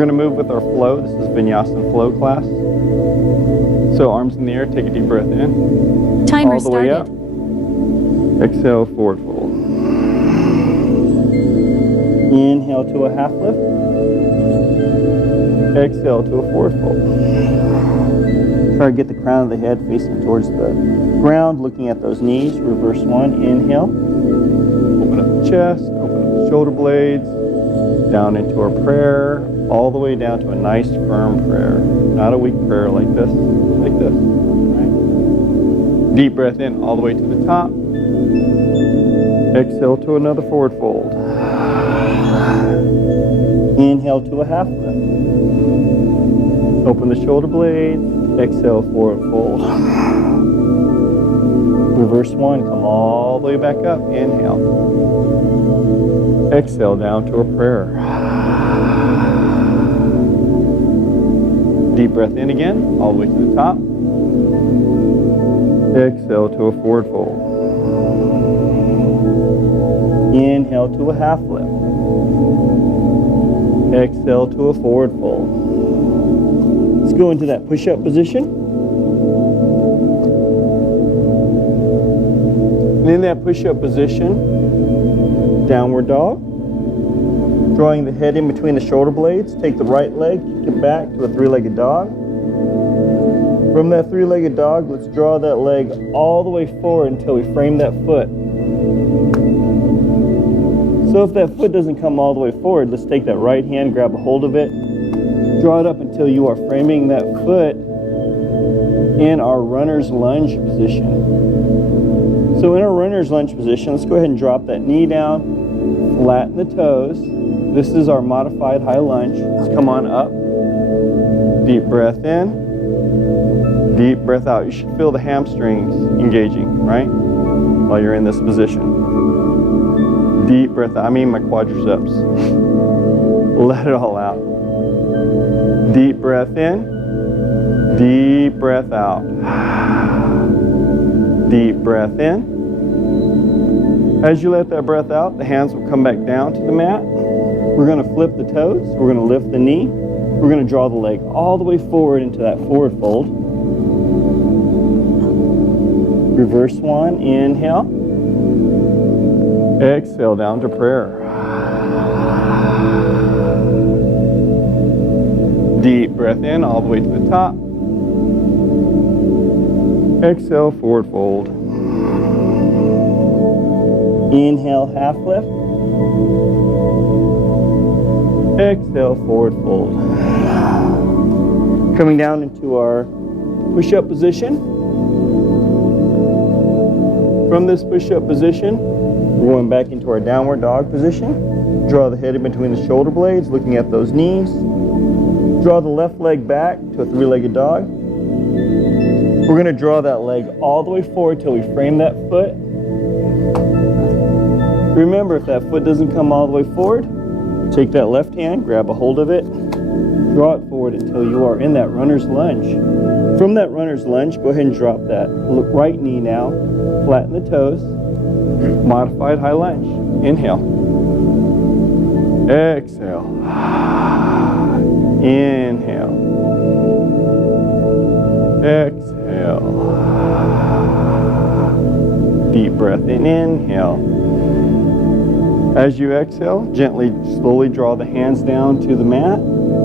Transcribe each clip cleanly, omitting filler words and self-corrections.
We're going to move with our flow. This is Vinyasa and flow class. So arms in the air, take a deep breath in. Timer all the way started. up. Exhale, forward fold. Inhale to a half lift. Exhale to a forward fold. Try to get the crown of the head facing towards the ground, looking at those knees. Reverse one, inhale. Open up the chest, open up the shoulder blades, down into our prayer, all the way down to a nice firm prayer. Not a weak prayer like this, right? Deep breath in all the way to the top. Exhale to another forward fold. Inhale to a half lift. Open the shoulder blades. Exhale, forward fold. Reverse one, come all the way back up. Inhale. Exhale down to a prayer. Deep breath in again, all the way to the top. Exhale to a forward fold. Inhale to a half lift. Exhale to a forward fold. Let's go into that push-up position. And in that push-up position, downward dog. Drawing the head in between the shoulder blades. Take the right leg, kick it back to a three-legged dog. From that three-legged dog, let's draw that leg all the way forward until we frame that foot. So if that foot doesn't come all the way forward, let's take that right hand, grab a hold of it, draw it up until you are framing that foot in our runner's lunge position. So in our runner's lunge position, let's go ahead and drop that knee down, flatten the toes. This is our modified high lunge. Let's come on up. Deep breath in, deep breath out. You should feel the hamstrings engaging, right? While you're in this position. Deep breath out. I mean my quadriceps. Let it all out. Deep breath in. Deep breath out. Deep breath in. As you let that breath out, the hands will come back down to the mat. We're going to flip the toes. We're going to lift the knee. We're going to draw the leg all the way forward into that forward fold. Reverse one. Inhale. Exhale down to prayer. Deep breath in all the way to the top. Exhale, forward fold. Inhale, half lift. Exhale, forward fold. Coming down into our push-up position. From this push-up position, we're going back into our downward dog position. Draw the head in between the shoulder blades, looking at those knees. Draw the left leg back to a three-legged dog. We're going to draw that leg all the way forward till we frame that foot. Remember, if that foot doesn't come all the way forward, take that left hand, grab a hold of it, draw it forward until you are in that runner's lunge. From that runner's lunge, go ahead and drop that right knee now. Flatten the toes. Modified high lunge. Inhale. Exhale. Inhale. Exhale. Deep breath in. Inhale. As you exhale, gently, slowly draw the hands down to the mat.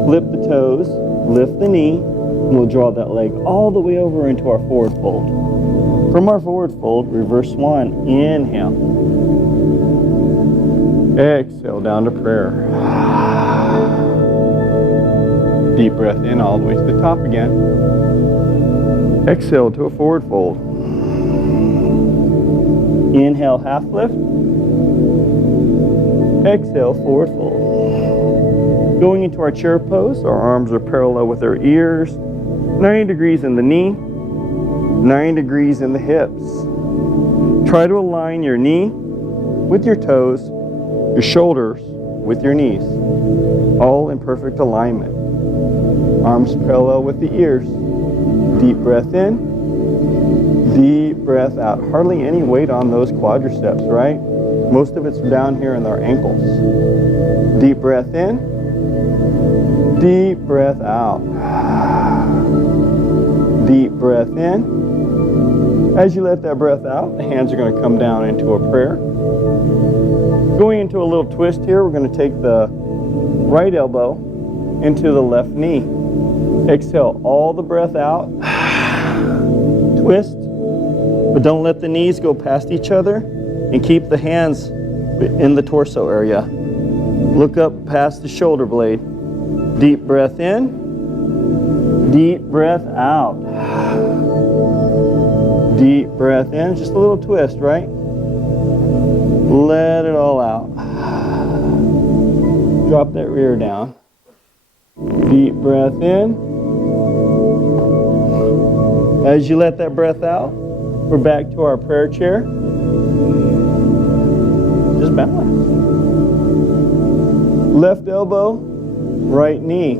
Flip the toes. Lift the knee. And we'll draw that leg all the way over into our forward fold. From our forward fold, reverse one. Inhale. Exhale down to prayer. Deep breath in all the way to the top again. Exhale to a forward fold. Inhale, half lift. Exhale, forward fold. Going into our chair pose, our arms are parallel with our ears. 90 degrees in the knee, 90 degrees in the hips. Try to align your knee with your toes, your shoulders with your knees, all in perfect alignment. Arms parallel with the ears. Deep breath in, deep breath out. Hardly any weight on those quadriceps, right? Most of it's down here in our ankles. Deep breath in, Deep breath out. Deep breath in. As you let that breath out, the hands are going to come down into a prayer. Going into a little twist here, we're going to take the right elbow into the left knee. Exhale all the breath out. Twist, but don't let the knees go past each other, and keep the hands in the torso area. Look up past the shoulder blade. Deep breath in. Deep breath out. Deep breath in. Just a little twist, right? Let it all out. Drop that rear down. Deep breath in. As you let that breath out, we're back to our prayer chair. Just balance. Left elbow, right knee.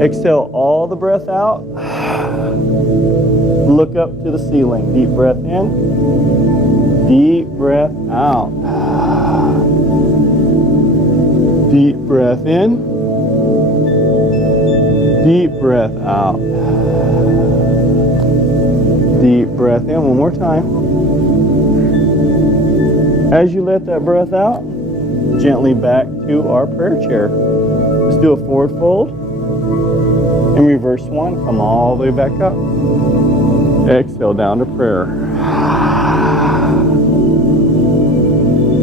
Exhale all the breath out. Look up to the ceiling. Deep breath in. Deep breath out. Deep breath in. Deep breath out. Deep breath in. One more time. As you let that breath out, gently back to our prayer chair. Let's do a forward fold. And reverse one. Come all the way back up. Exhale down to prayer.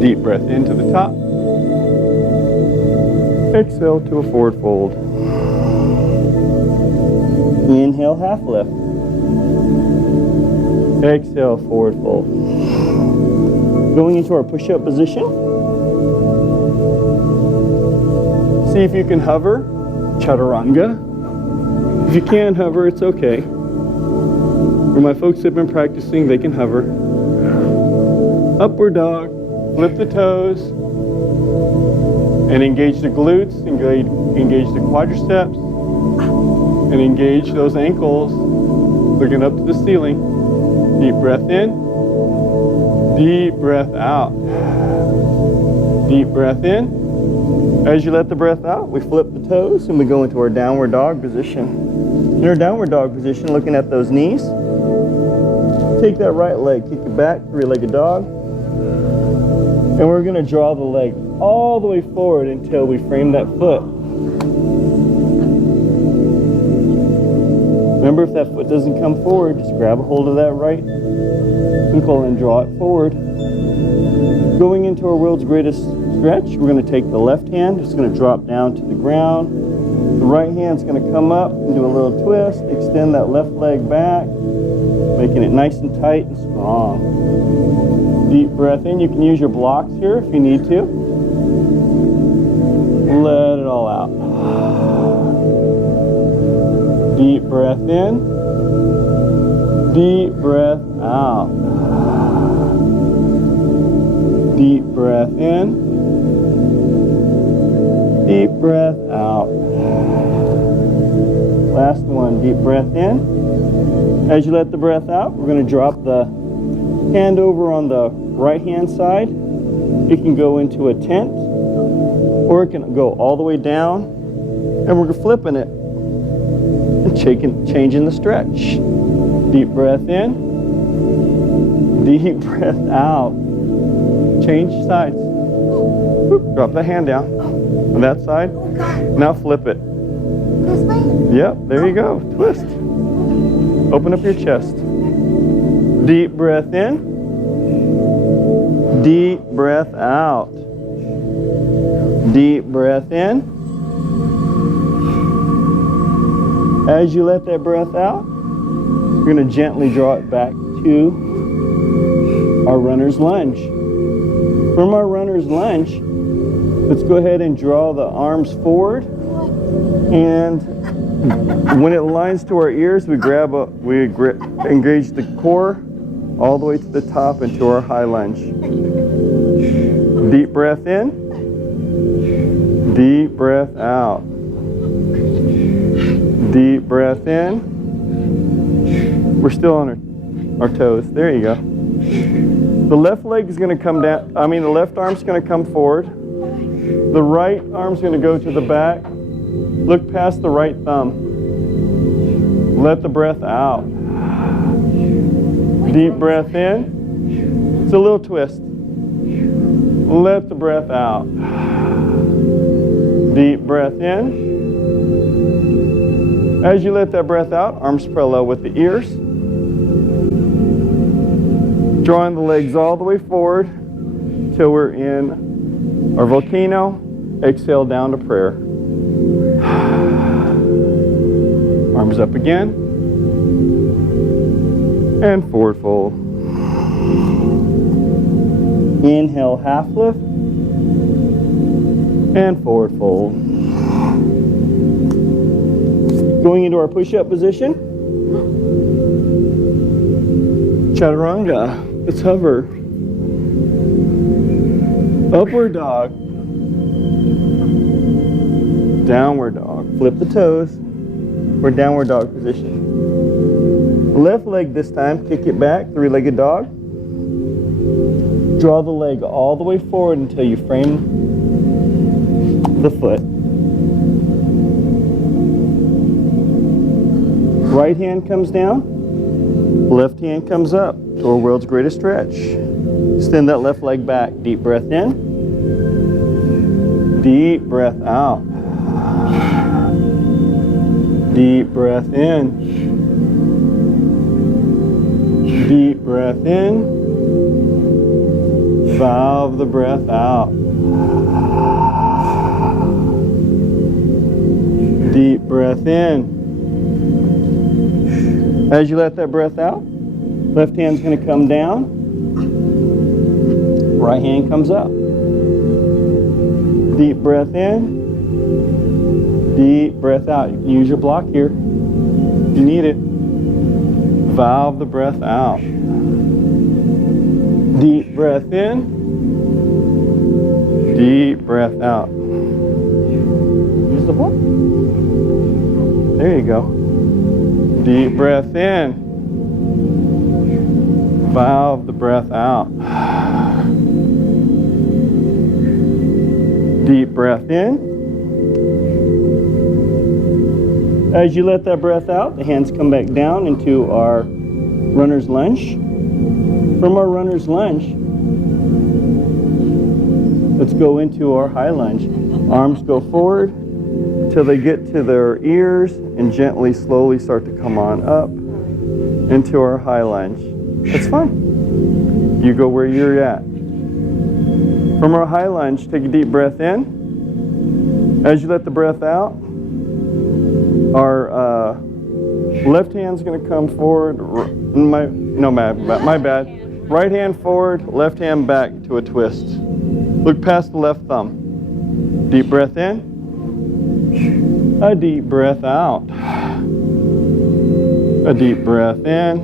Deep breath into the top. Exhale to a forward fold. Inhale, half lift. Exhale, forward fold. Going into our push-up position. See if you can hover. Chaturanga. If you can't hover, it's okay. Where my folks have been practicing, they can hover. Upward dog. Flip the toes. And engage the glutes, engage the quadriceps, and engage those ankles, looking up to the ceiling. Deep breath in, deep breath out. Deep breath in. As you let the breath out, we flip the toes and we go into our downward dog position. In our downward dog position, looking at those knees, take that right leg, kick it back, three-legged dog, and we're going to draw the leg all the way forward until we frame that foot. Remember, if that foot doesn't come forward, just grab a hold of that right ankle and draw it forward. Going into our world's greatest stretch, we're going to take the left hand, it's going to drop down to the ground. The right hand's going to come up and do a little twist, extend that left leg back, making it nice and tight and strong. Deep breath in. You can use your blocks here if you need to. Let it all out. Deep breath in. Deep breath out. Deep breath in. Deep breath out. Last one. Deep breath in. As you let the breath out, we're going to drop the hand over on the right hand side. It can go into a tent, or it can go all the way down, and we're flipping it and changing the stretch. Deep breath in, deep breath out. Change sides. Drop the hand down on that side. Now flip it. Yep, there you go. Twist. Open up your chest. Deep breath in. Deep breath out. Deep breath in. As you let that breath out, we're going to gently draw it back to our runner's lunge. From our runner's lunge, let's go ahead and draw the arms forward. And when it aligns to our ears, we engage the core all the way to the top into our high lunge. Deep breath in. Deep breath out. Deep breath in. We're still on our toes. There you go. The left leg is going to come down. The left arm's going to come forward. The right arm's going to go to the back. Look past the right thumb. Let the breath out. Deep breath in. It's a little twist. Let the breath out. Deep breath in. As you let that breath out, arms parallel with the ears. Drawing the legs all the way forward till we're in our volcano. Exhale down to prayer. Arms up again. And forward fold. Inhale, half lift. And forward fold. Going into our push-up position. Chaturanga. Let's hover. Upward dog. Downward dog. Flip the toes. We're downward dog position. Left leg this time. Kick it back. Three-legged dog. Draw the leg all the way forward until you frame the foot. Right hand comes down. Left hand comes up to our world's greatest stretch. Extend that left leg back. Deep breath in. Deep breath out. Deep breath in. Deep breath in. Valve the breath out. Deep breath in. As you let that breath out, left hand's going to come down. Right hand comes up. Deep breath in. Deep breath out. You can use your block here if you need it. Valve the breath out. Deep breath in. Deep breath out. Use the block. There you go. Deep breath in. Valve the breath out. Deep breath in. As you let that breath out, the hands come back down into our runner's lunge. From our runner's lunge, let's go into our high lunge. Arms go forward till they get to their ears and gently, slowly start to come on up into our high lunge. That's fine. You go where you're at. From our high lunge, take a deep breath in. As you let the breath out, our left hand's going to come forward. My bad. Right hand forward, left hand back to a twist. Look past the left thumb. Deep breath in. A deep breath out. A deep breath in.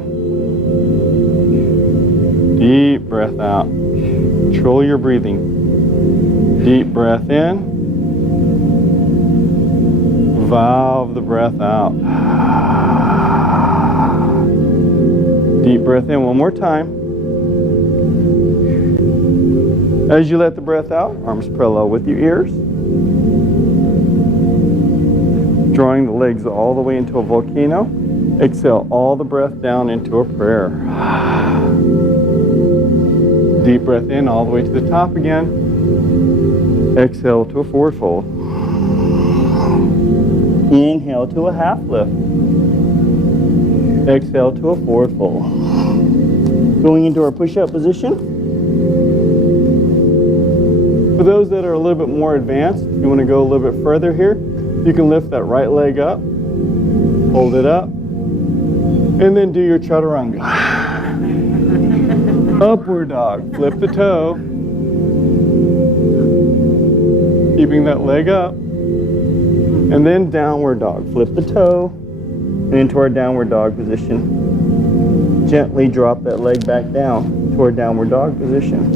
Deep breath out. Control your breathing. Deep breath in. Valve the breath out. Deep breath in one more time. As you let the breath out, arms parallel with your ears. Drawing the legs all the way into a volcano. Exhale all the breath down into a prayer. Deep breath in all the way to the top again. Exhale to a forward fold. Inhale to a half lift. Exhale to a forward fold. Going into our push-up position. For those that are a little bit more advanced, if you want to go a little bit further here, you can lift that right leg up, hold it up, and then do your chaturanga. Upward dog, flip the toe, keeping that leg up, and then downward dog, flip the toe, and into our downward dog position. Gently drop that leg back down to our downward dog position.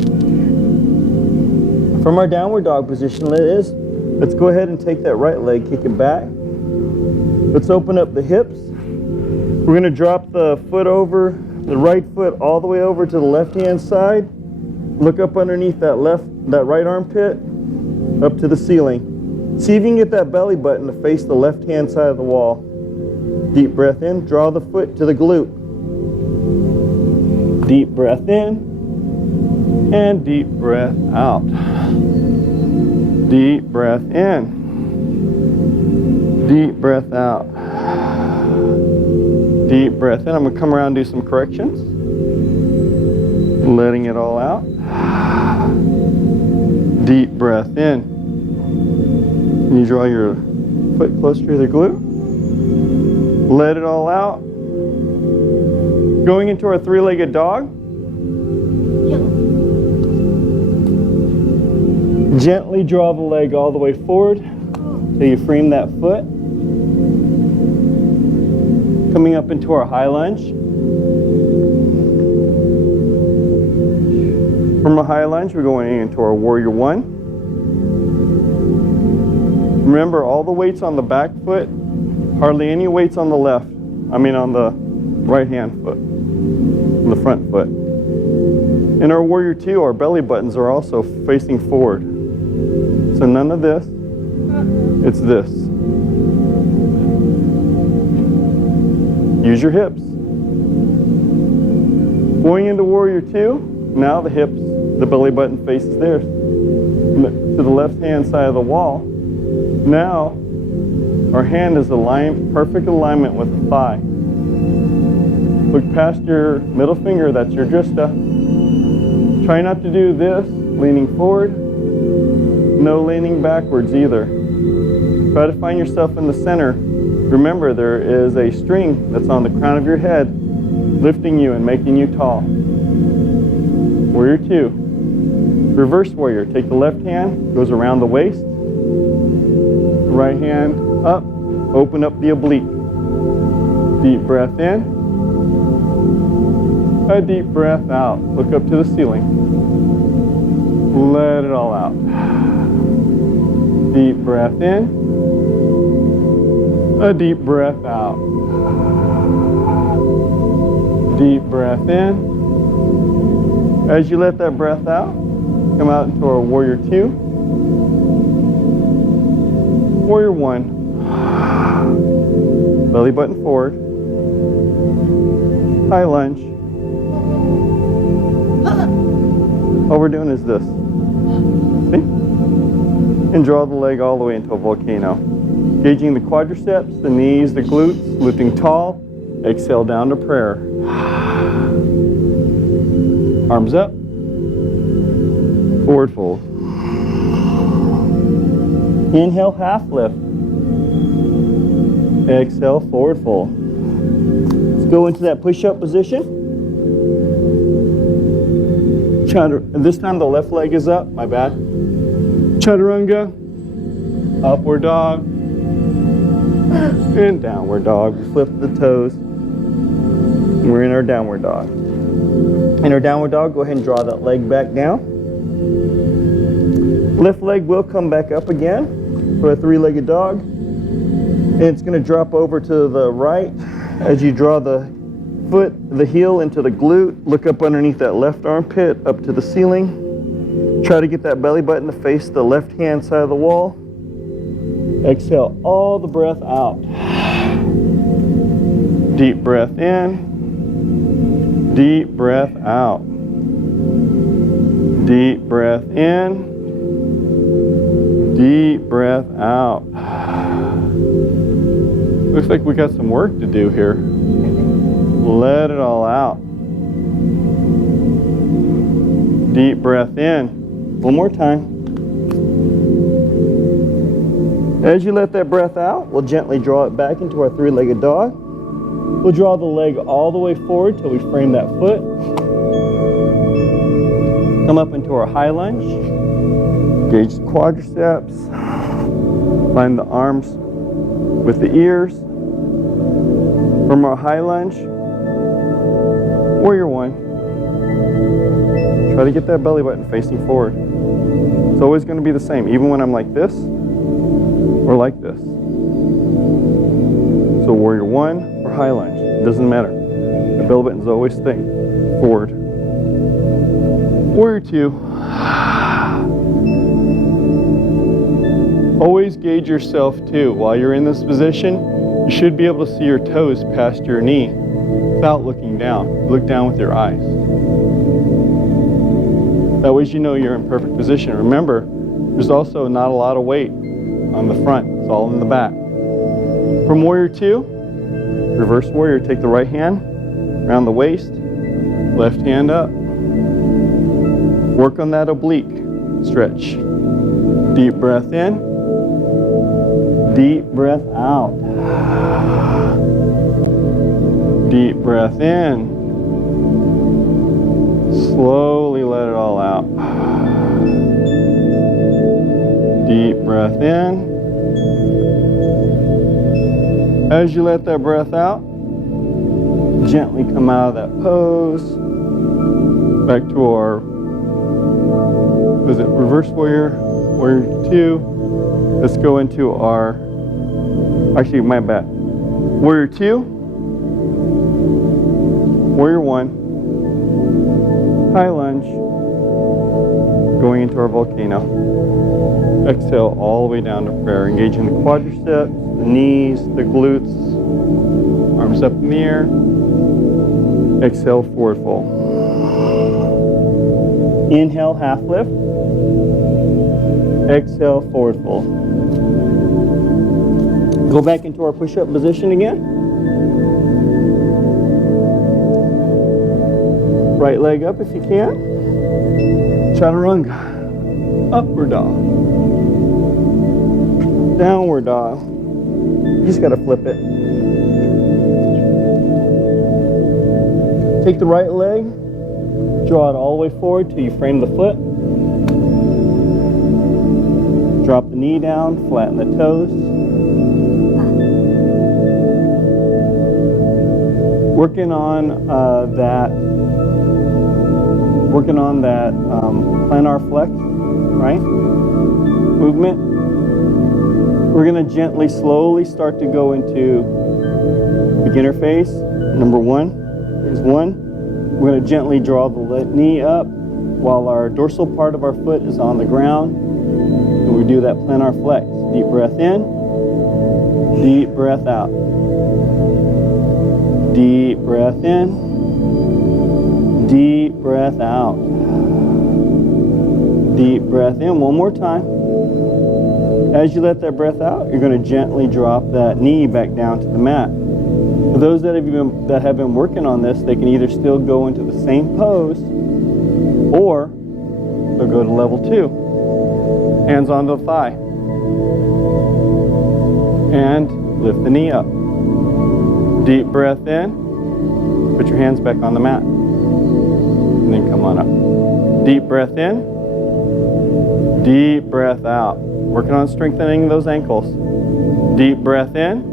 From our downward dog position, let's go ahead and take that right leg, kick it back. Let's open up the hips. We're going to drop the foot over, the right foot all the way over to the left-hand side. Look up underneath that right armpit, up to the ceiling. See if you can get that belly button to face the left-hand side of the wall. Deep breath in, draw the foot to the glute. Deep breath in, and deep breath out. Deep breath in. Deep breath out. Deep breath in. I'm going to come around and do some corrections. Letting it all out. Deep breath in. Can you draw your foot closer to the glute? Let it all out. Going into our three-legged dog. Gently draw the leg all the way forward till you frame that foot. Coming up into our high lunge. From a high lunge, we're going into our warrior one. Remember, all the weights on the back foot, hardly any weights on the left. On the right hand foot, the front foot. In our warrior two, our belly buttons are also facing forward. So none of this, it's this. Use your hips. Going into warrior two, now the hips, the belly button faces theirs to the left hand side of the wall. Now our hand is aligned, perfect alignment with the thigh. Look past your middle finger, that's your drista. Try not to do this, leaning forward. No leaning backwards either. Try to find yourself in the center. Remember, there is a string that's on the crown of your head, lifting you and making you tall. Warrior two. Reverse warrior. Take the left hand, goes around the waist. Right hand up, open up the oblique. Deep breath in. A deep breath out. Look up to the ceiling. Let it all out. Deep breath in. A deep breath out. Deep breath in. As you let that breath out, come out into our warrior two. Warrior one. Belly button forward. High lunge. All we're doing is this. See? And draw the leg all the way into a volcano. Engaging the quadriceps, the knees, the glutes, lifting tall. Exhale down to prayer. Arms up. Forward fold. Inhale, half lift. Exhale, forward fold. Let's go into that push-up position. And this time the left leg is up, my bad. Chaturanga, upward dog, and downward dog. We flip the toes. We're in our downward dog. In our downward dog, go ahead and draw that leg back down. Left leg will come back up again for a three-legged dog. And it's going to drop over to the right as you draw the foot, the heel into the glute. Look up underneath that left armpit, up to the ceiling. Try to get that belly button to face the left-hand side of the wall. Exhale all the breath out. Deep breath in. Deep breath out. Deep breath in. Deep breath out. Looks like we got some work to do here. Let it all out. Deep breath in. One more time. As you let that breath out, we'll gently draw it back into our three-legged dog. We'll draw the leg all the way forward till we frame that foot. Come up into our high lunge. Engage the quadriceps. Line the arms with the ears. From our high lunge, warrior one. Try to get that belly button facing forward. It's always going to be the same, even when I'm like this or like this. So warrior one or high lunge, it doesn't matter. The belly button's always thing forward. Warrior two. Always gauge yourself too. While you're in this position, you should be able to see your toes past your knee without looking down. Look down with your eyes. That way you know you're in perfect position. Remember, there's also not a lot of weight on the front. It's all in the back. From Warrior 2, reverse warrior, take the right hand around the waist, left hand up. Work on that oblique stretch. Deep breath in, deep breath out. Deep breath in. Slowly let it all out. Deep breath in. As you let that breath out, gently come out of that pose. Back to our, was it reverse warrior, warrior 2. Let's go into our, actually my bad. Warrior 2, warrior 1, high lunge, going into our volcano. Exhale all the way down to prayer, engaging the quadriceps, the knees, the glutes, arms up in the air. Exhale, forward fold. Inhale, half lift. Exhale, forward fold. Go back into our push-up position again. Right leg up if you can. Chaturanga. Upward dog. Downward dog. You just gotta flip it. Take the right leg, draw it all the way forward till you frame the foot. Drop the knee down, flatten the toes. Working on that plantar flex, right? Movement. We're going to gently, slowly start to go into beginner phase. Number 1. Here's 1. We're going to gently draw the knee up while our dorsal part of our foot is on the ground. And we do that plantar flex. Deep breath in. Deep breath out. Deep breath in. Deep breath out. Deep breath in. One more time. As you let that breath out, you're going to gently drop that knee back down to the mat. For those that have been working on this, they can either still go into the same pose or they'll go to level 2. Hands onto the thigh. And lift the knee up. Deep breath in. Put your hands back on the mat. And then come on up. Deep breath in. Deep breath out. Working on strengthening those ankles. Deep breath in.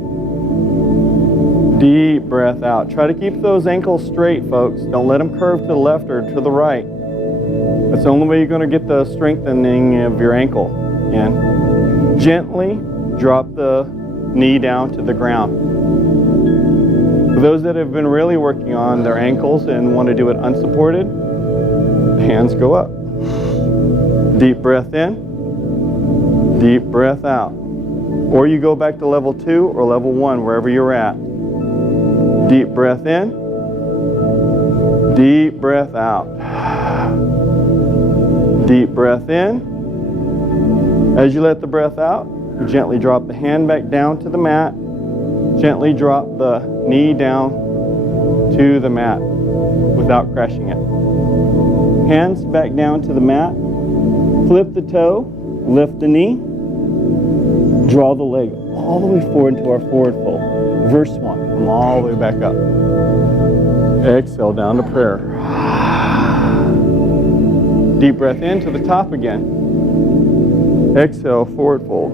Deep breath out. Try to keep those ankles straight, folks. Don't let them curve to the left or to the right. That's the only way you're going to get the strengthening of your ankle. And gently drop the knee down to the ground. For those that have been really working on their ankles and want to do it unsupported, hands go up. Deep breath in. Deep breath out. Or you go back to level 2 or level 1, wherever you're at. Deep breath in. Deep breath out. Deep breath in. As you let the breath out, you gently drop the hand back down to the mat. Gently drop the knee down to the mat without crashing it. Hands back down to the mat. Flip the toe. Lift the knee. Draw the leg all the way forward into our forward fold. Reverse 1. Come all the way back up. Exhale down to prayer. Deep breath in to the top again. Exhale, forward fold.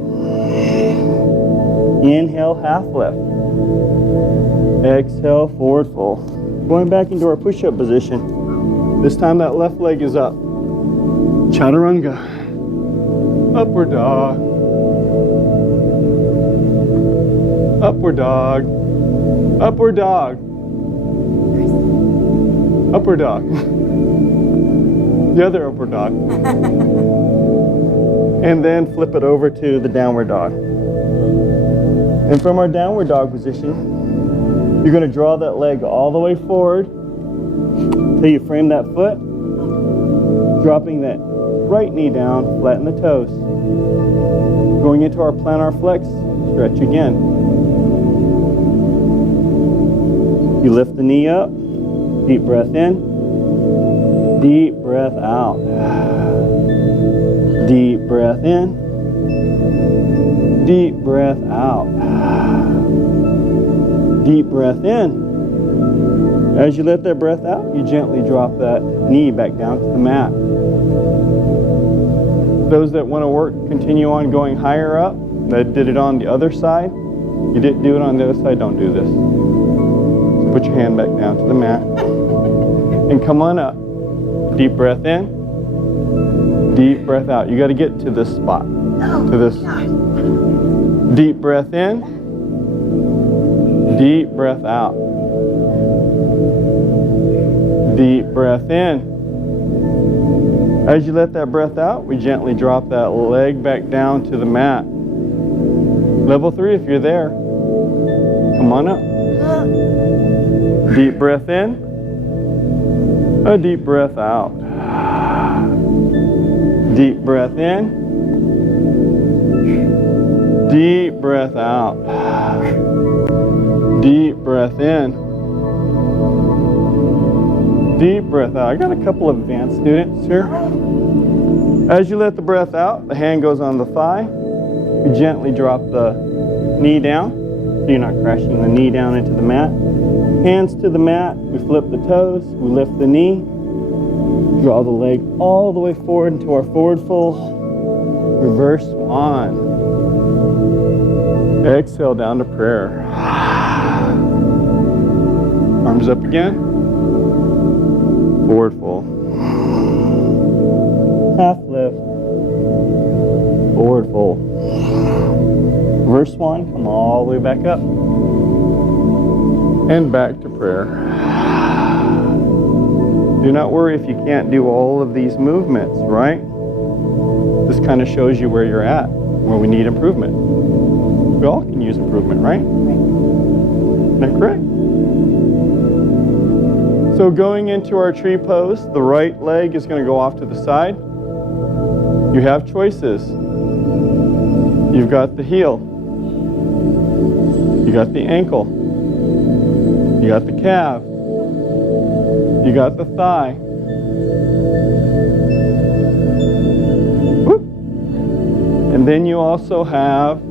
Inhale, half lift. Exhale, forward fold. Going back into our push-up position. This time that left leg is up. Chaturanga. Upward dog. Upward dog. Upward dog. Upward dog. The other upward dog. And then flip it over to the downward dog. And from our downward dog position, you're going to draw that leg all the way forward until you frame that foot, dropping that right knee down, flatten the toes. Going into our plantar flex, stretch again. You lift the knee up, deep breath in, deep breath out. Deep breath in, deep breath out. Deep breath in. As you let that breath out, you gently drop that knee back down to the mat. Those that want to continue on going higher up, that did it on the other side. You didn't do it on the other side, don't do this. So put your hand back down to the mat and come on up. Deep breath in, deep breath out. You got to get to this spot, to this. Deep breath in, deep breath out. Deep breath in. As you let that breath out, we gently drop that leg back down to the mat. Level 3 if you're there. Come on up. Deep breath in, a deep breath out. Deep breath in, deep breath out. Deep breath in, deep breath out. I got a couple of advanced students here. As you let the breath out, the hand goes on the thigh. You gently drop the knee down, so you're not crashing the knee down into the mat. Hands to the mat, we flip the toes, we lift the knee, draw the leg all the way forward into our forward fold, reverse swan. Exhale down to prayer. Arms up again, forward fold. Half lift, forward fold. Reverse swan, come all the way back up. And back to prayer. Do not worry if you can't do all of these movements, right? This kind of shows you where you're at, where we need improvement. We all can use improvement, right? Isn't that correct? So going into our tree pose, the right leg is going to go off to the side. You have choices. You've got the heel. You got the ankle. You got the calf. You got the thigh. Whoop. And then you also have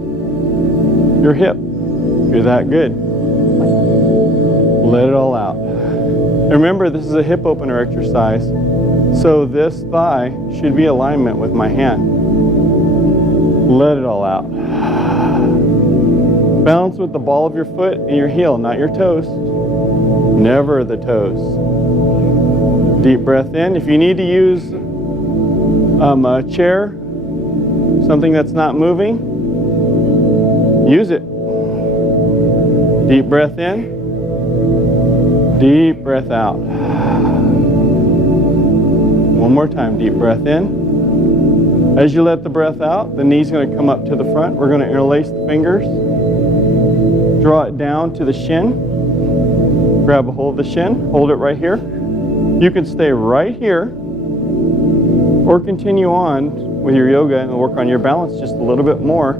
your hip. You're that good. Let it all out. And remember, this is a hip opener exercise. So this thigh should be in alignment with my hand. Let it all out. Balance with the ball of your foot and your heel, not your toes. Never the toes. Deep breath in. If you need to use a chair, something that's not moving, use it. Deep breath in. Deep breath out. One more time, deep breath in. As you let the breath out, the knee's going to come up to the front. We're going to interlace the fingers. Draw it down to the shin. Grab a hold of the shin. Hold it right here. You can stay right here or continue on with your yoga and work on your balance just a little bit more.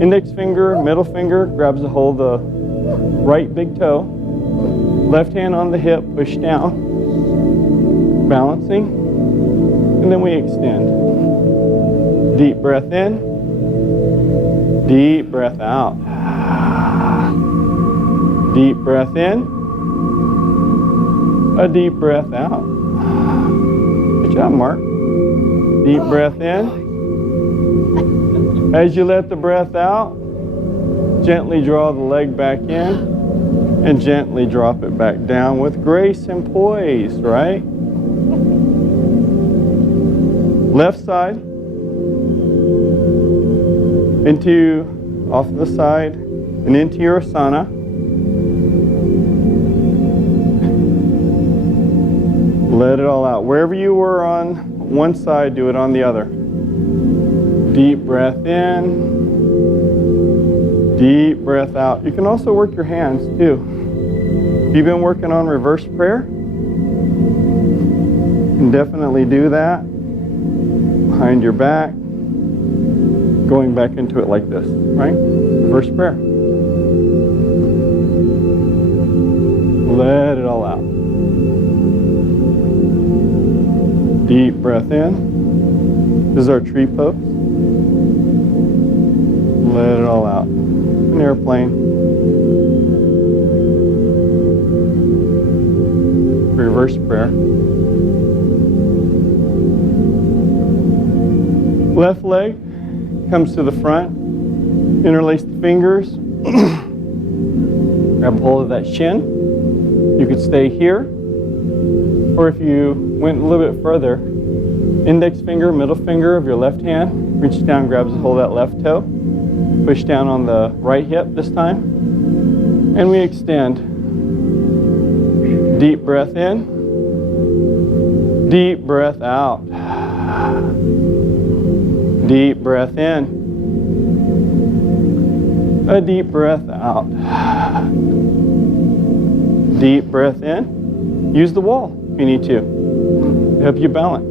Index finger, middle finger grabs a hold of the right big toe. Left hand on the hip, push down. Balancing. And then we extend. Deep breath in. Deep breath out. Deep breath in. A deep breath out. Good job, Mark. Deep breath in. As you let the breath out, gently draw the leg back in and gently drop it back down with grace and poise, right? Left side. Into, off the side, and into your asana. Let it all out. Wherever you were on one side, do it on the other. Deep breath in. Deep breath out. You can also work your hands too. If you've been working on reverse prayer, you can definitely do that. Behind your back. Going back into it like this, right? Reverse prayer. Let it all out. Deep breath in. This is our tree pose. Let it all out. An airplane. Reverse prayer. Left leg comes to the front. Interlace the fingers. Grab hold of that shin. You could stay here. Or if you went a little bit further, index finger, middle finger of your left hand, reach down, grabs a hold of that left toe. Push down on the right hip this time. And we extend. Deep breath in. Deep breath out. Deep breath in. A deep breath out. Deep breath in. Use the wall if you need to help you balance.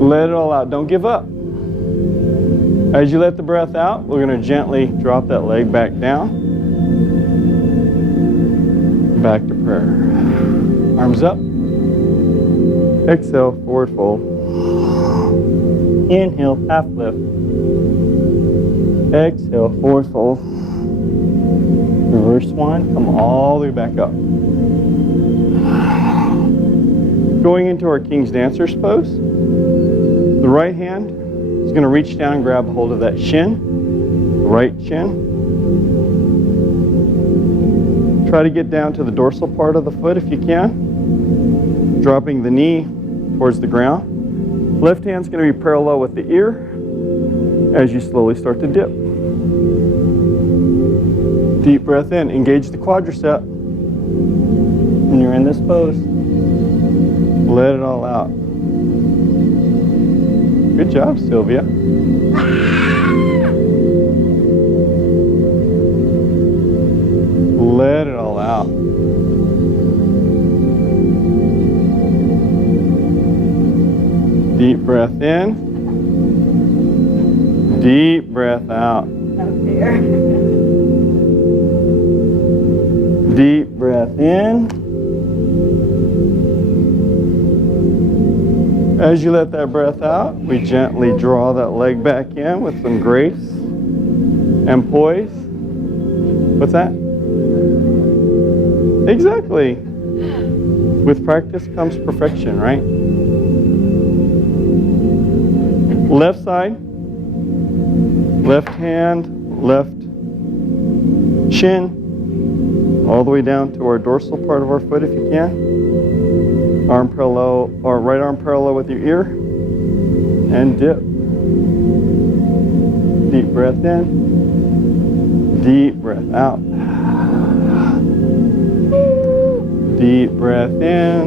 Let it all out. Don't give up. As you let the breath out, we're going to gently drop that leg back down. Back to prayer. Arms up. Exhale, forward fold. Inhale, half lift. Exhale, forward fold. Reverse one, come all the way back up. Going into our King's Dancer's pose. The right hand is going to reach down and grab hold of that shin. Right shin. Try to get down to the dorsal part of the foot if you can. Dropping the knee towards the ground. Left hand's going to be parallel with the ear as you slowly start to dip. Deep breath in. Engage the quadricep when you're in this pose. Let it all out. Good job, Sylvia. Let it all out. Deep breath in. Deep breath out. Deep breath in. As you let that breath out, we gently draw that leg back in with some grace and poise. What's that? Exactly. With practice comes perfection, right? Left side, left hand, left shin, all the way down to our dorsal part of our foot if you can. Arm parallel, or right arm parallel with your ear, and dip. Deep breath in, deep breath out. Deep breath in,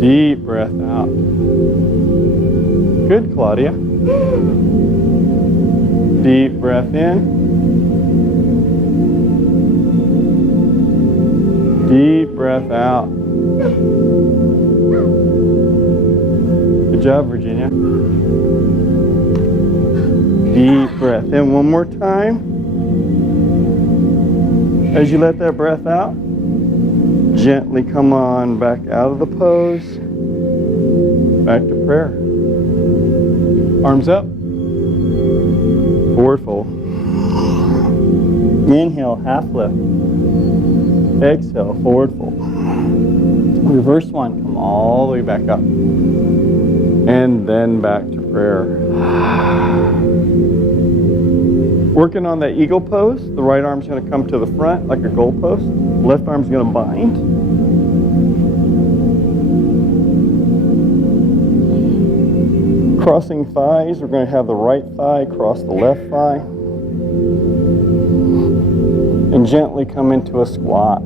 deep breath out. Good, Claudia. Deep breath in. Deep breath out. Good job, Virginia. Deep breath in one more time. As you let that breath out, gently come on back out of the pose. Back to prayer. Arms up. Forward fold. Inhale, half lift. Exhale, forward fold. Reverse one, come all the way back up. And then back to prayer. Working on that eagle pose, the right arm's going to come to the front like a goalpost. Left arm's going to bind. Crossing thighs, we're going to have the right thigh cross the left thigh. And gently come into a squat.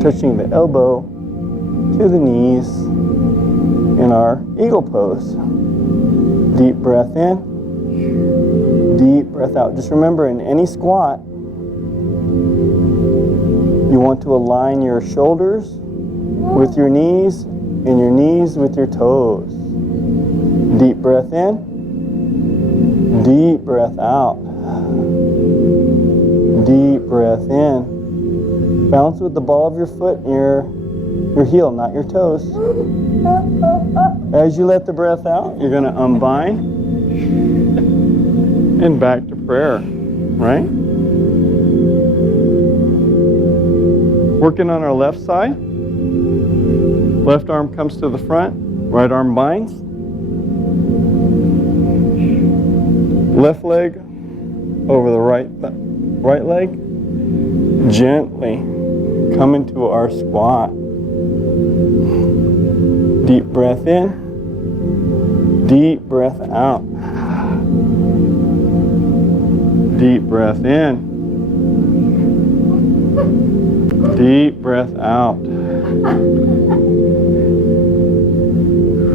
Touching the elbow to the knees in our eagle pose. Deep breath in, deep breath out. Just remember, in any squat, you want to align your shoulders with your knees and your knees with your toes. Deep breath in, deep breath out. Deep breath in. Balance with the ball of your foot and your heel, not your toes. As you let the breath out, you're going to unbind and back to prayer, right? Working on our left side. Left arm comes to the front, right arm binds. Left leg over the right leg. Gently come into our squat. Deep breath in, deep breath out. Deep breath in, deep breath out.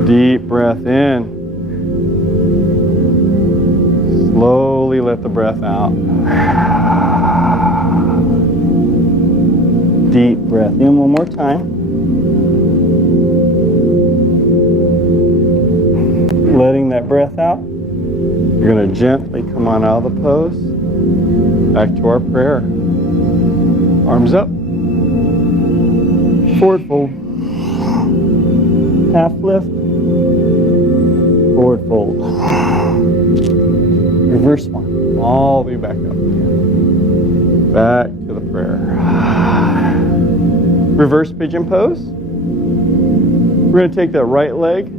Deep breath in. Slowly let the breath out. Deep breath in one more time. Letting that breath out. You're going to gently come on out of the pose. Back to our prayer. Arms up. Forward fold. Half lift. Forward fold. Reverse one. All the way back up. Back to the prayer. Reverse pigeon pose. We're going to take that right leg.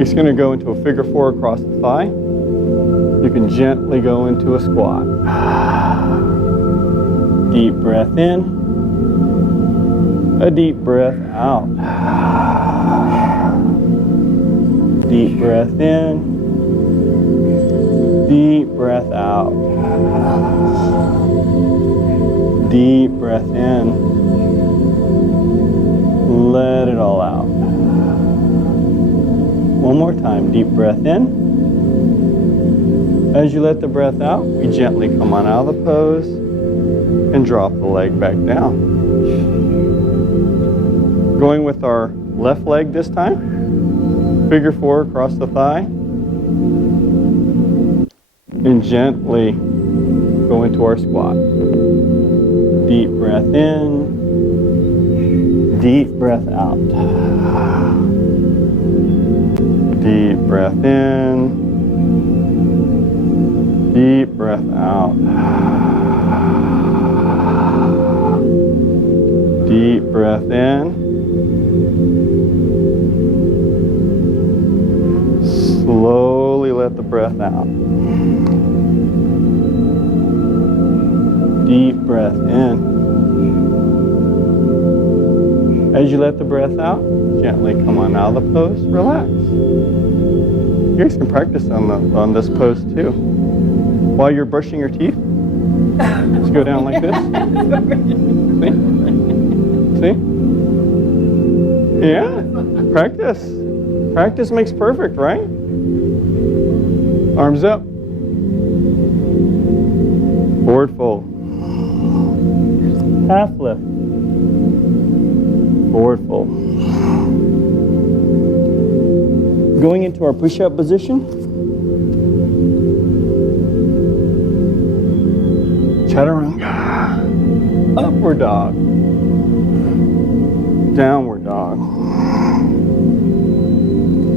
It's going to go into a figure four across the thigh. You can gently go into a squat. Deep breath in. A deep breath out. Deep breath in. Deep breath out. Deep breath in. Let it all out. One more time. Deep breath in. As you let the breath out, we gently come on out of the pose and drop the leg back down. Going with our left leg this time. Figure four across the thigh. And gently go into our squat. Deep breath in. Deep breath out. Deep breath in. Deep breath out. Deep breath in. Slowly let the breath out. Deep breath in. As you let the breath out, gently come on out of the pose, relax. You guys can practice on this pose too. While you're brushing your teeth, just go down like this. See? See? Yeah, practice. Practice makes perfect, right? Arms up. Forward fold. Half lift. Forward fold. Going into our push-up position. Chaturanga. Upward dog. Downward dog.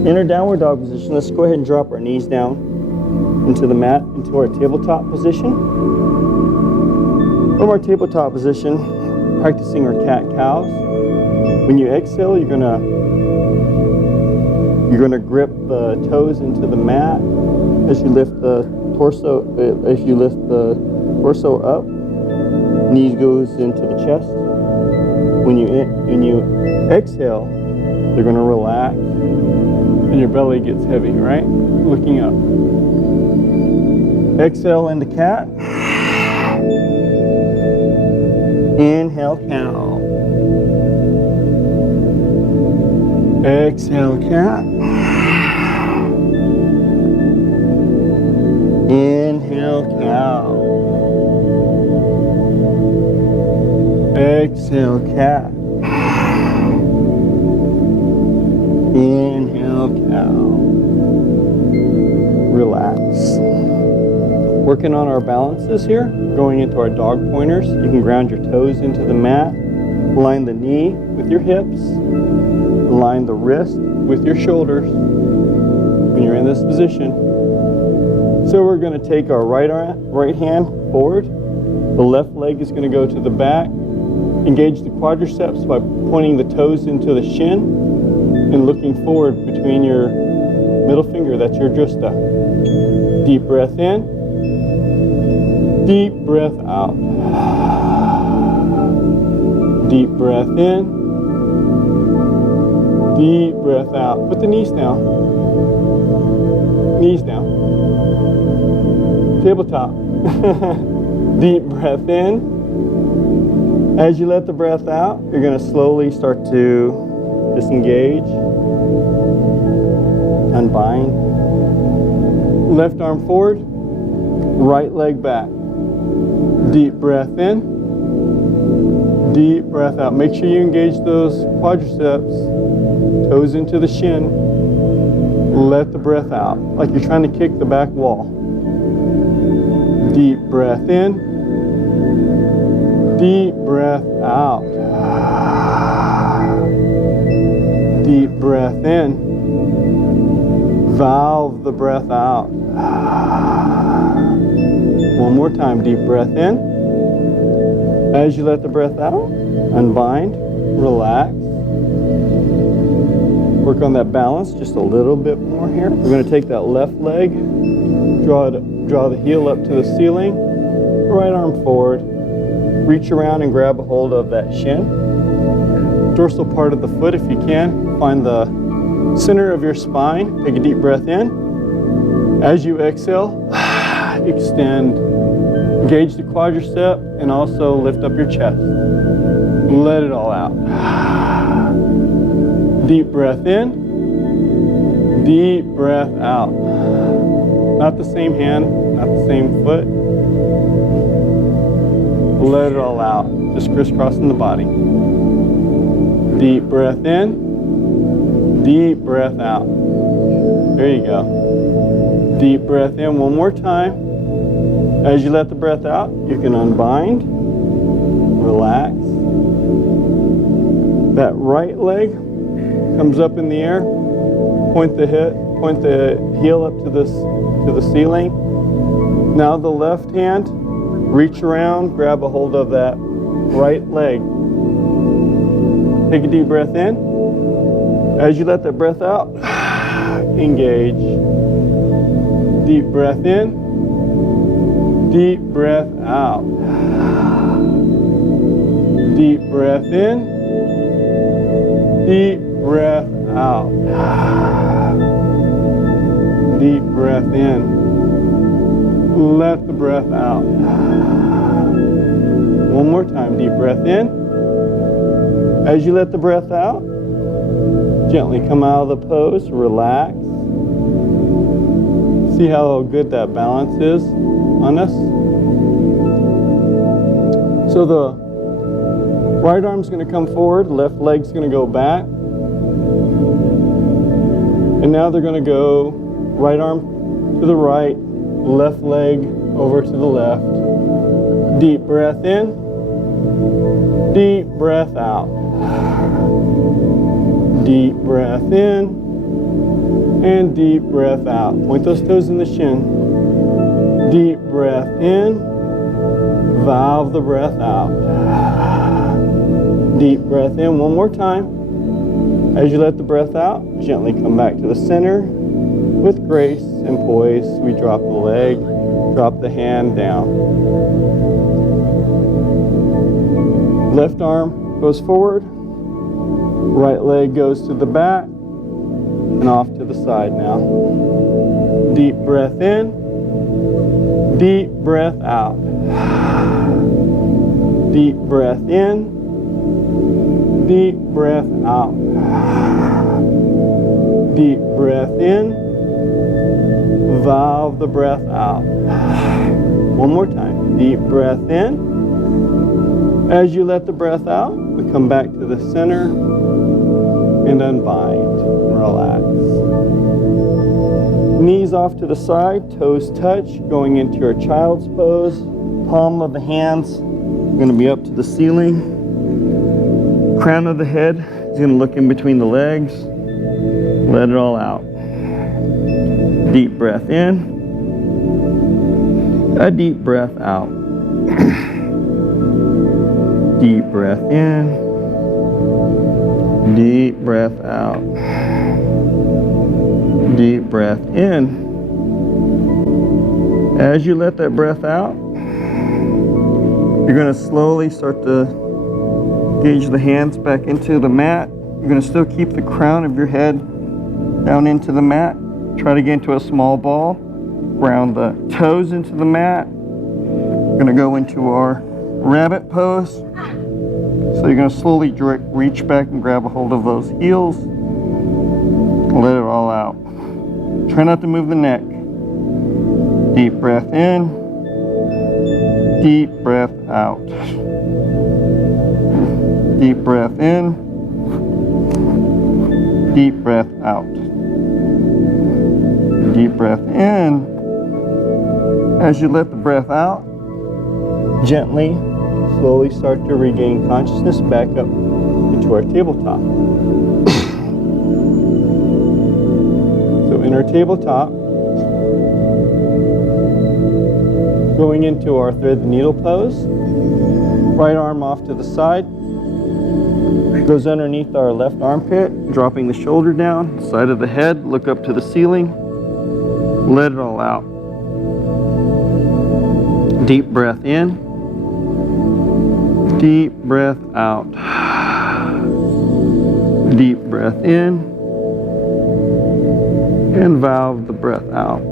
In our downward dog position, let's go ahead and drop our knees down into the mat, into our tabletop position. From our tabletop position, practicing our cat-cows. When you exhale, you're gonna grip the toes into the mat as you lift the torso. As you lift the torso up, knees goes into the chest. When you exhale, you're gonna relax, and your belly gets heavy. Right, looking up. Exhale into cat. Inhale, cow. Exhale, cat. Inhale, cow. Exhale, cat. Inhale, cow. Relax. Working on our balances here, going into our dog pointers. You can ground your toes into the mat. Align the knee with your hips. Align the wrist with your shoulders when you're in this position. So we're going to take our right hand forward. The left leg is going to go to the back. Engage the quadriceps by pointing the toes into the shin and looking forward between your middle finger. That's your drishta. Deep breath in. Deep breath out. Deep breath in. Deep breath out. Put the knees down. Knees down. Tabletop. Deep breath in. As you let the breath out, you're going to slowly start to disengage. Unbind. Left arm forward. Right leg back. Deep breath in. Deep breath out. Make sure you engage those quadriceps. Toes into the shin. Let the breath out, like you're trying to kick the back wall. Deep breath in. Deep breath out. Deep breath in. Valve the breath out. One more time, deep breath in. As you let the breath out, unbind, relax. Work on that balance just a little bit more here. We're going to take that left leg, draw the heel up to the ceiling, right arm forward, reach around and grab a hold of that shin. Dorsal part of the foot if you can. Find the center of your spine. Take a deep breath in. As you exhale, extend. Engage the quadricep and also lift up your chest. Let it all out. Deep breath in. Deep breath out. Not the same hand, not the same foot. Let it all out. Just crisscrossing the body. Deep breath in. Deep breath out. There you go. Deep breath in one more time. As you let the breath out, you can unbind, relax. That right leg comes up in the air. Point the heel up to the ceiling. Now the left hand, reach around, grab a hold of that right leg. Take a deep breath in. As you let that breath out, engage. Deep breath in. Deep breath out. Deep breath in. Deep breath out. Deep breath in. Let the breath out. One more time. Deep breath in. As you let the breath out, gently come out of the pose. Relax. See how good that balance is on us. So the right arm's going to come forward, left leg's going to go back. And now they're going to go right arm to the right, left leg over to the left. Deep breath in, deep breath out. Deep breath in, and deep breath out. Point those toes in the shin. Deep breath in, valve the breath out. Deep breath in one more time. As you let the breath out, gently come back to the center. With grace and poise, we drop the leg, drop the hand down. Left arm goes forward, right leg goes to the back, and off to the side now. Deep breath in, deep breath out. Deep breath in, deep breath out. Deep breath in. Valve the breath out. One more time. Deep breath in. As you let the breath out, we come back to the center and unbind. Relax. Knees off to the side, toes touch, going into your child's pose. Palm of the hands going to be up to the ceiling. Crown of the head is going to look in between the legs. Let it all out. Deep breath in. A deep breath out. Deep breath in. Deep breath out. Deep breath in. As you let that breath out, you're going to slowly start to engage the hands back into the mat. You're going to still keep the crown of your head down into the mat. Try to get into a small ball. Ground the toes into the mat. We're going to go into our rabbit pose. So you're going to slowly reach back and grab a hold of those heels. Let it all out. Try not to move the neck. Deep breath in. Deep breath out. Deep breath in. Deep breath out. Deep breath in. As you let the breath out, gently, slowly start to regain consciousness back up into our tabletop. So in our tabletop, going into our thread the needle pose, right arm off to the side, goes underneath our left armpit, dropping the shoulder down, side of the head, look up to the ceiling, let it all out. Deep breath in, deep breath out. Deep breath in, and valve the breath out.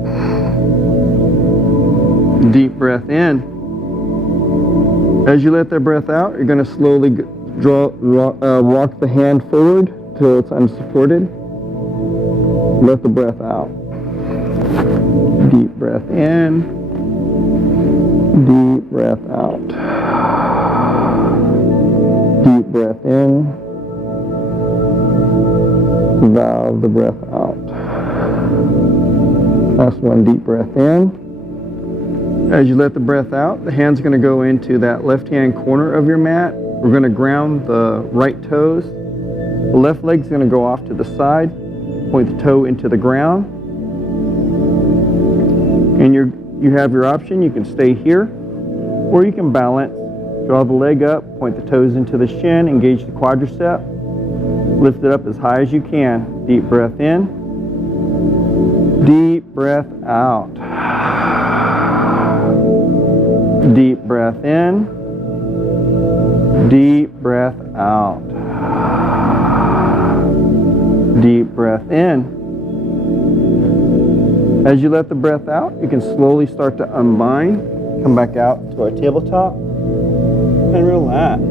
Deep breath in. As you let that breath out, you're going to slowly walk the hand forward till it's unsupported. Let the breath out. Deep breath in. Deep breath out. Deep breath in. Valve the breath out. Last one, deep breath in. As you let the breath out, the hand's going to go into that left-hand corner of your mat. We're going to ground the right toes. The left leg's going to go off to the side. Point the toe into the ground. And you have your option. You can stay here, or you can balance. Draw the leg up, point the toes into the shin, engage the quadricep. Lift it up as high as you can. Deep breath in. Deep breath out. Deep breath in. Deep breath out. Deep breath in. As you let the breath out, you can slowly start to unbind. Come back out to our tabletop and relax.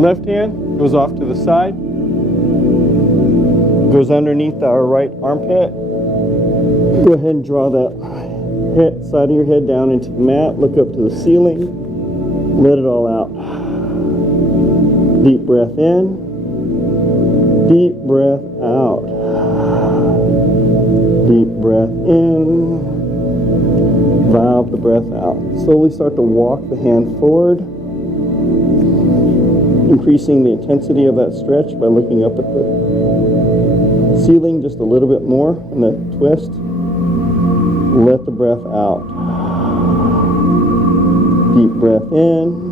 Left hand goes off to the side. Goes underneath our right armpit. Go ahead and draw that side of your head down into the mat. Look up to the ceiling. Let it all out. Deep breath in. Deep breath out. Deep breath in. Valve the breath out. Slowly start to walk the hand forward. Increasing the intensity of that stretch by looking up at the ceiling just a little bit more in that twist. Let the breath out. Deep breath in.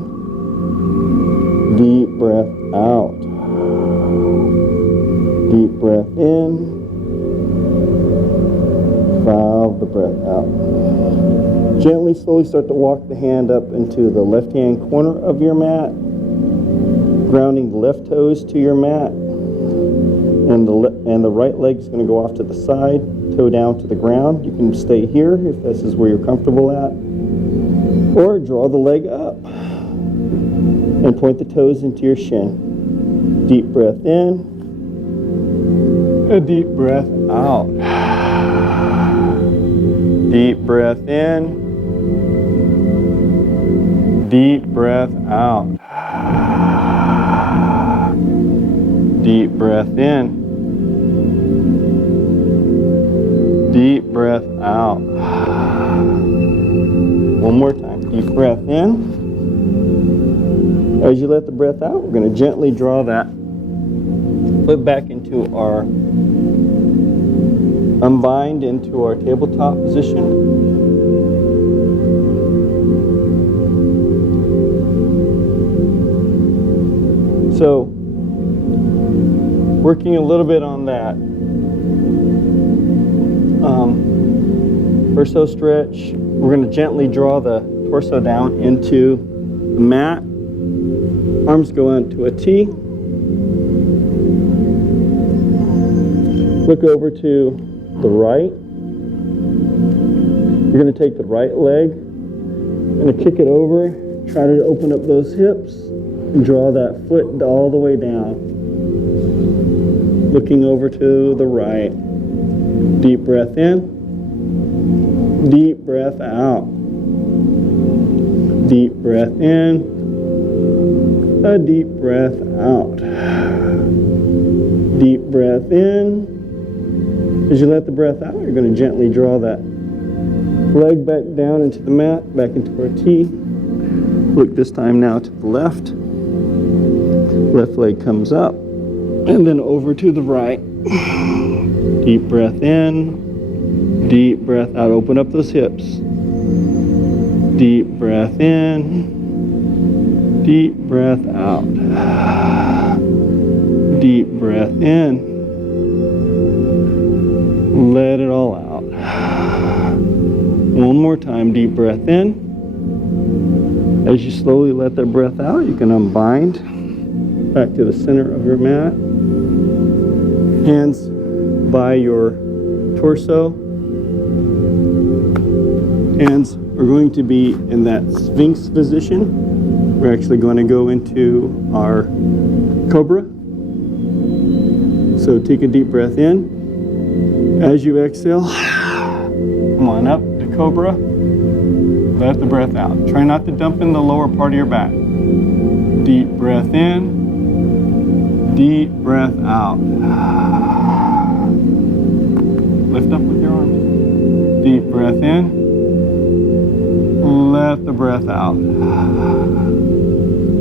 Deep breath out. Deep breath in. Valve the breath out. Gently, slowly start to walk the hand up into the left-hand corner of your mat, grounding the left toes to your mat, and the right leg is going to go off to the side, toe down to the ground. You can stay here if this is where you're comfortable at, or draw the leg up and point the toes into your shin. Deep breath in. A deep breath out. Deep breath in. Deep breath out. Deep breath in. Deep breath out. One more time. Deep breath in. As you let the breath out, we're going to gently draw that foot back into our unbind into our tabletop position. So, working a little bit on that torso stretch, we're going to gently draw the torso down into the mat. Arms go into a T. Look over to the right. You're going to take the right leg, going to kick it over, try to open up those hips, and draw that foot all the way down. Looking over to the right. Deep breath in. Deep breath out. Deep breath in. A deep breath out. Deep breath in. As you let the breath out, you're going to gently draw that leg back down into the mat, back into our T. Look this time now to the left. Left leg comes up, and then over to the right. Deep breath in. Deep breath out. Open up those hips. Deep breath in. Deep breath out. Deep breath in. Let it all out. One more time. Deep breath in. As you slowly let that breath out, you can unbind back to the center of your mat. Hands by your torso. Hands are going to be in that Sphinx position. We're actually going to go into our Cobra. So take a deep breath in. As you exhale, come on up to Cobra. Let the breath out. Try not to dump in the lower part of your back. Deep breath in. Deep breath out. Lift up with your arms. Deep breath in. Let the breath out.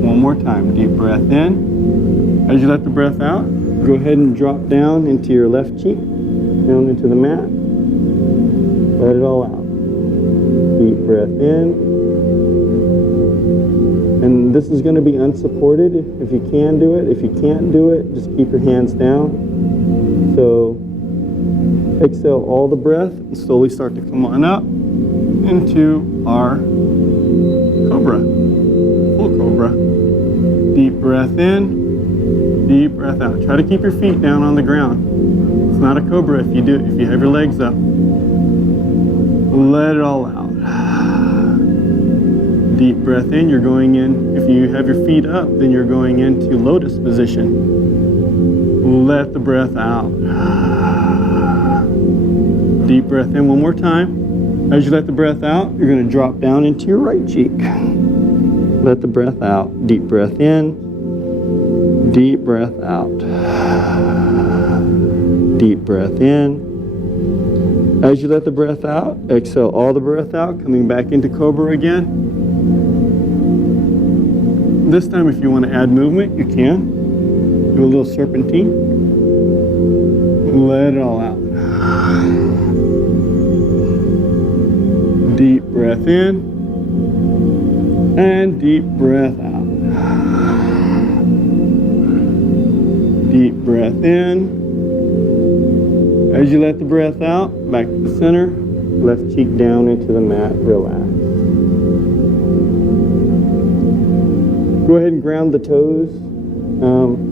One more time. Deep breath in. As you let the breath out, go ahead and drop down into your left cheek, down into the mat. Let it all out. Deep breath in. And this is going to be unsupported if you can do it. If you can't do it, just keep your hands down. So exhale all the breath and slowly start to come on up into our Cobra, full Cobra. Deep breath in, deep breath out. Try to keep your feet down on the ground. It's not a Cobra if you have your legs up. Let it all out. Deep breath in, you're going in. If you have your feet up, then you're going into lotus position. Let the breath out. Deep breath in one more time. As you let the breath out, you're going to drop down into your right cheek. Let the breath out. Deep breath in. Deep breath out. Deep breath in. As you let the breath out, exhale all the breath out, coming back into Cobra again. This time, if you want to add movement, you can. Do a little serpentine. Let it all out. Deep breath in and deep breath out. Deep breath in. As you let the breath out, back to the center, left cheek down into the mat, relax. Go ahead and ground the toes.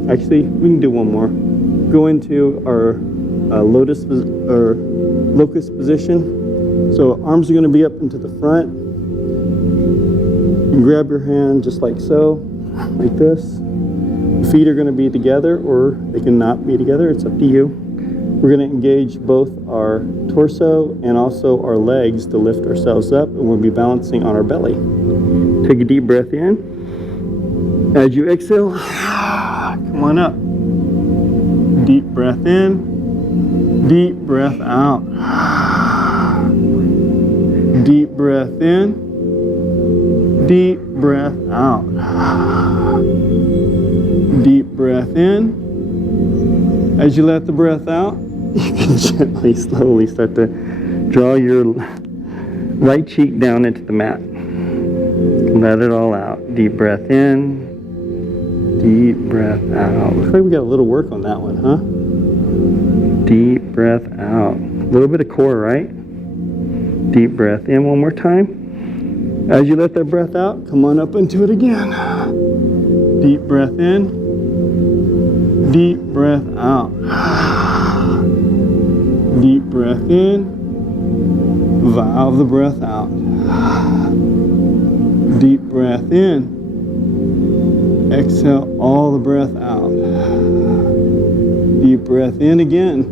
Actually, we can do one more. Go into our locust position. So arms are going to be up into the front. You can grab your hand just like so, like this. Feet are going to be together, or they can not be together. It's up to you. We're going to engage both our torso and also our legs to lift ourselves up, and we'll be balancing on our belly. Take a deep breath in. As you exhale, come on up. Deep breath in, deep breath out. Deep breath in, deep breath out. Deep breath in. As you let the breath out, you can gently, slowly start to draw your right cheek down into the mat. Let it all out. Deep breath in, deep breath out. Looks like we got a little work on that one, huh? Deep breath out. A little bit of core, right? Deep breath in one more time. As you let that breath out, come on up into it again. Deep breath in, deep breath out. Deep breath in, valve the breath out. Deep breath in, exhale all the breath out. Deep breath in again.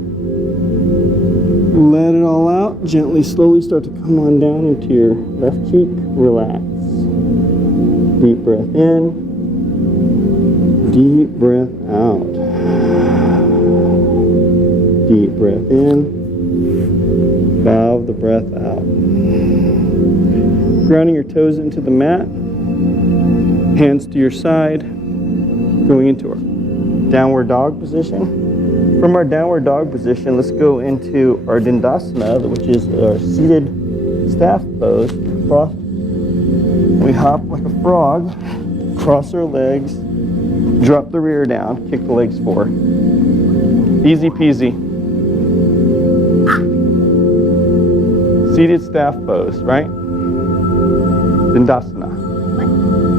Let it all out. Gently, slowly start to come on down into your left cheek. Relax. Deep breath in, deep breath out. Deep breath in, valve the breath out. Grounding your toes into the mat, hands to your side, going into our downward dog position. From our downward dog position, let's go into our Dandasana, which is our seated staff pose. We hop like a frog, cross our legs, drop the rear down, kick the legs forward. Easy peasy. Seated staff pose, right? Dandasana.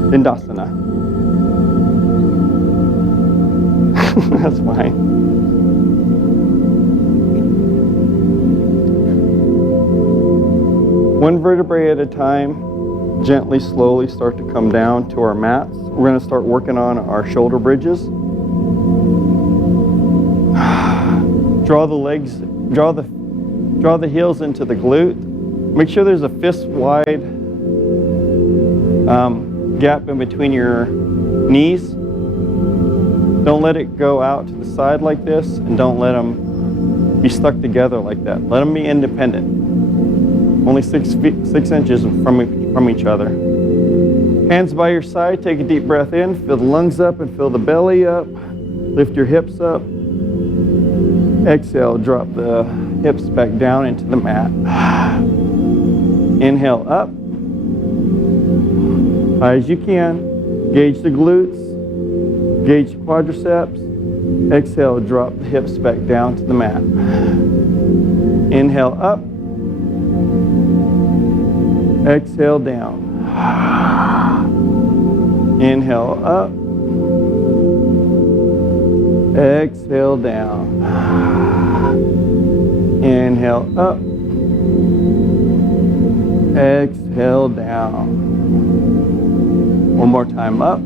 Dandasana. That's fine. One vertebrae at a time, gently, slowly start to come down to our mats. We're going to start working on our shoulder bridges. Draw the legs, draw the heels into the glute. Make sure there's a fist wide gap in between your knees. Don't let it go out to the side like this, and don't let them be stuck together like that. Let them be independent. Only 6 inches from each other. Hands by your side, take a deep breath in, fill the lungs up and fill the belly up. Lift your hips up. Exhale, drop the hips back down into the mat. Inhale up. High as you can. Gauge the glutes. Gauge the quadriceps. Exhale, drop the hips back down to the mat. Inhale up. Exhale down. Inhale up. Exhale down. Inhale up. Exhale down. One more time up.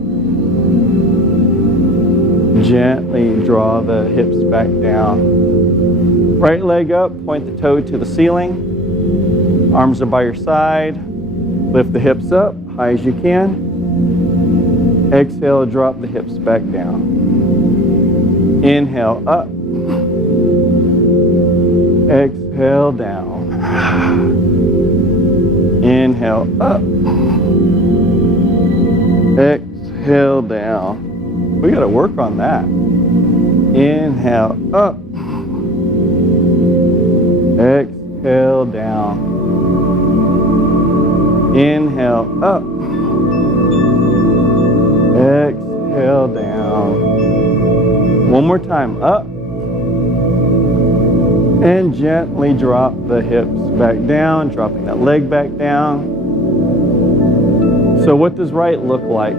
Gently draw the hips back down. Right leg up, point the toe to the ceiling. Arms are by your side. Lift the hips up, high as you can. Exhale, drop the hips back down. Inhale up. Exhale down. Inhale up. Exhale down. We got to work on that. Inhale up. Exhale down. Inhale up. Exhale down. One more time, up. And gently drop the hips back down, dropping that leg back down. So what does right look like?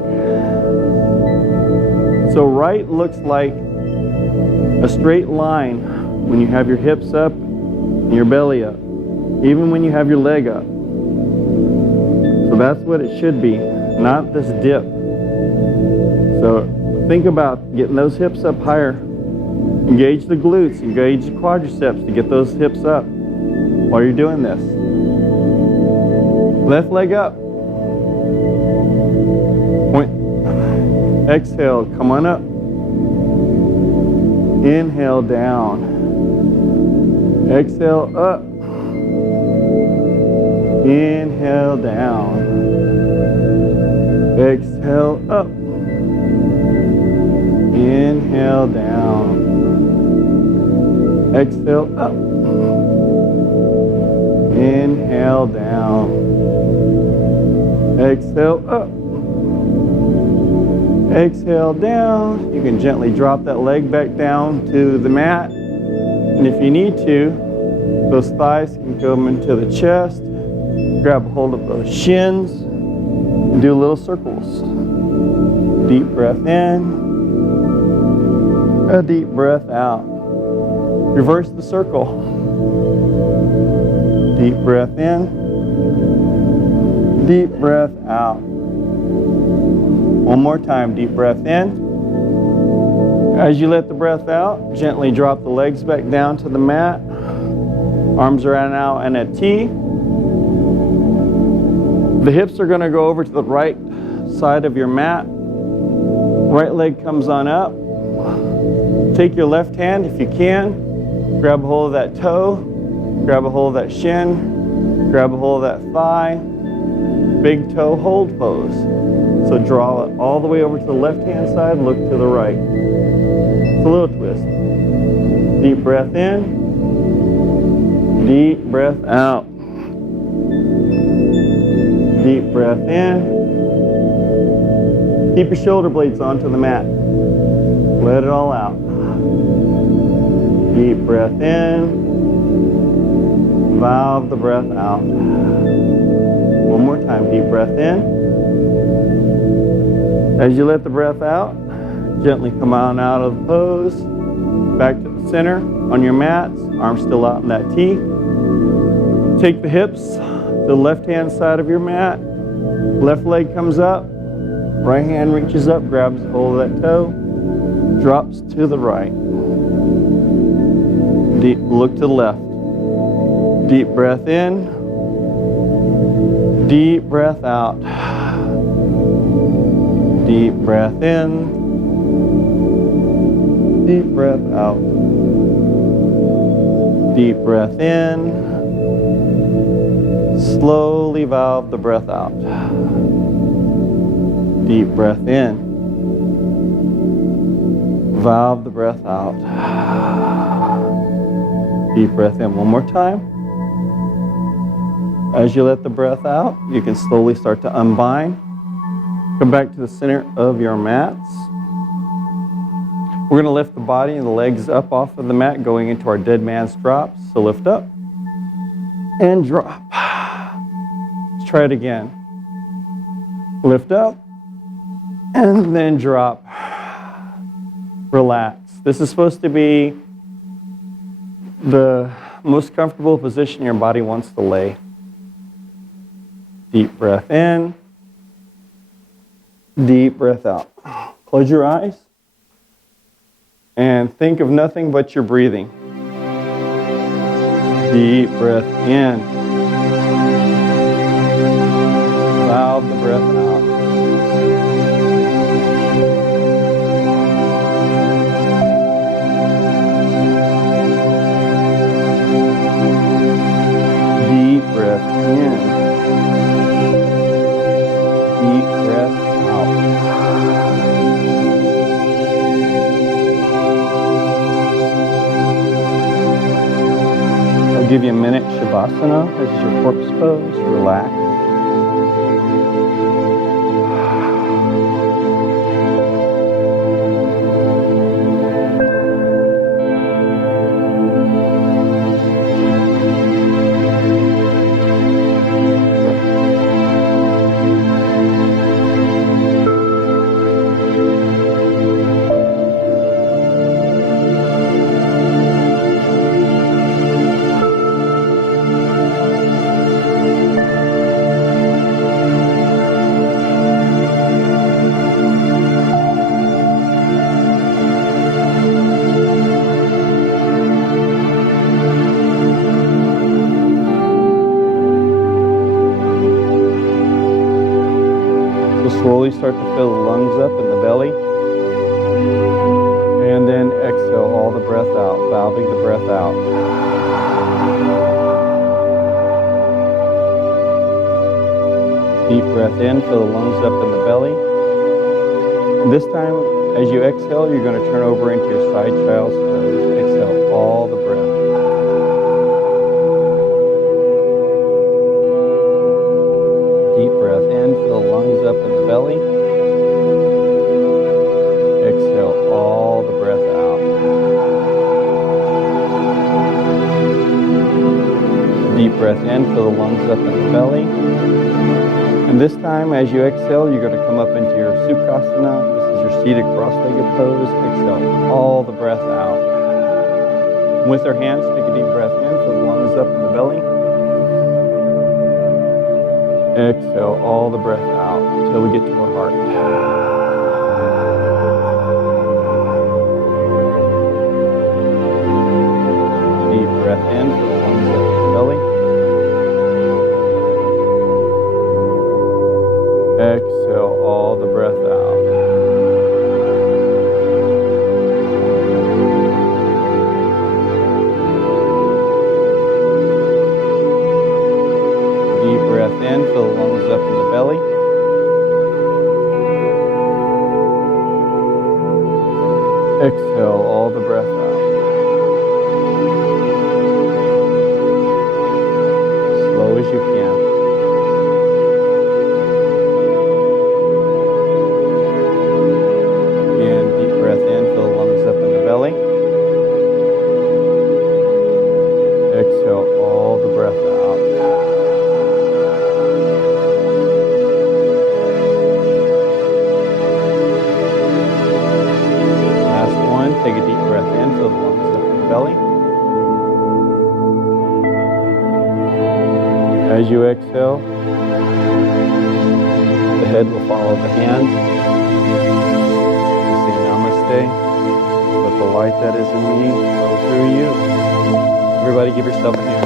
So right looks like a straight line when you have your hips up and your belly up, even when you have your leg up. So that's what it should be, not this dip. So think about getting those hips up higher Engage the glutes, engage the quadriceps to get those hips up while you're doing this. Left leg up. Point. Exhale, come on up. Inhale down. Exhale up. Inhale down. Exhale up. Inhale down. Exhale up. Inhale down. Exhale up. Exhale down. You can gently drop that leg back down to the mat. And if you need to, those thighs can come into the chest. Grab a hold of those shins and do little circles. Deep breath in. A deep breath out. Reverse the circle. Deep breath in. Deep breath out. One more time, deep breath in. As you let the breath out, gently drop the legs back down to the mat. Arms are out in a T. The hips are going to go over to the right side of your mat. Right leg comes on up. Take your left hand, if you can, grab a hold of that toe, grab a hold of that shin, grab a hold of that thigh. Big toe hold pose. So draw it all the way over to the left-hand side, look to the right. It's a little twist. Deep breath in. Deep breath out. Deep breath in. Keep your shoulder blades onto the mat. Let it all out. Deep breath in. Valve the breath out. One more time, deep breath in. As you let the breath out, gently come on out of the pose. Back to the center on your mats. Arms still out in that T. Take the hips to the left-hand side of your mat. Left leg comes up. Right hand reaches up, grabs hold of that toe. Drops to the right. Deep, look to the left. Deep breath in. Deep breath out. Deep breath in. Deep breath out. Deep breath in. Slowly valve the breath out. Deep breath in. Valve the breath out. Deep breath in one more time. As you let the breath out, you can slowly start to unbind. Come back to the center of your mats. We're going to lift the body and the legs up off of the mat, going into our dead man's drops. So lift up and drop. Let's try it again. Lift up and then drop. Relax. This is supposed to be the most comfortable position your body wants to lay. Deep breath in. Deep breath out. Close your eyes and think of nothing but your breathing. Deep breath in. Valve the breath out. Deep breath in. Deep breath out. I'll give you a minute, Shavasana. This is your corpse pose. Relax. Slowly start to fill the lungs up in the belly. And then exhale all the breath out, valving the breath out. Deep breath in, fill the lungs up in the belly. And this time, as you exhale, you're going to turn over into your side child's pose. Exhale all the breath. Deep breath in, fill the lungs up in the belly. Exhale all the breath out. Deep breath in, fill the lungs up in the belly. And this time, as you exhale, you're going to come up into your Sukhasana. This is your seated cross-legged pose. Exhale all the breath out. And with our hands, take a deep breath in, fill the lungs up in the belly. Exhale all the breath out until we get to our heart. Deep breath in, fill the lungs up in the belly. Exhale all the breath out. Deep breath in, fill the lungs up in the belly. Exhale all the breath out. Slow as you can. Exhale all the breath out. Last one, take a deep breath in, fill the lungs up in the belly. As you exhale, the head will follow the hands. You say namaste. Let the light that is in me flow through you. Everybody give yourself a hand.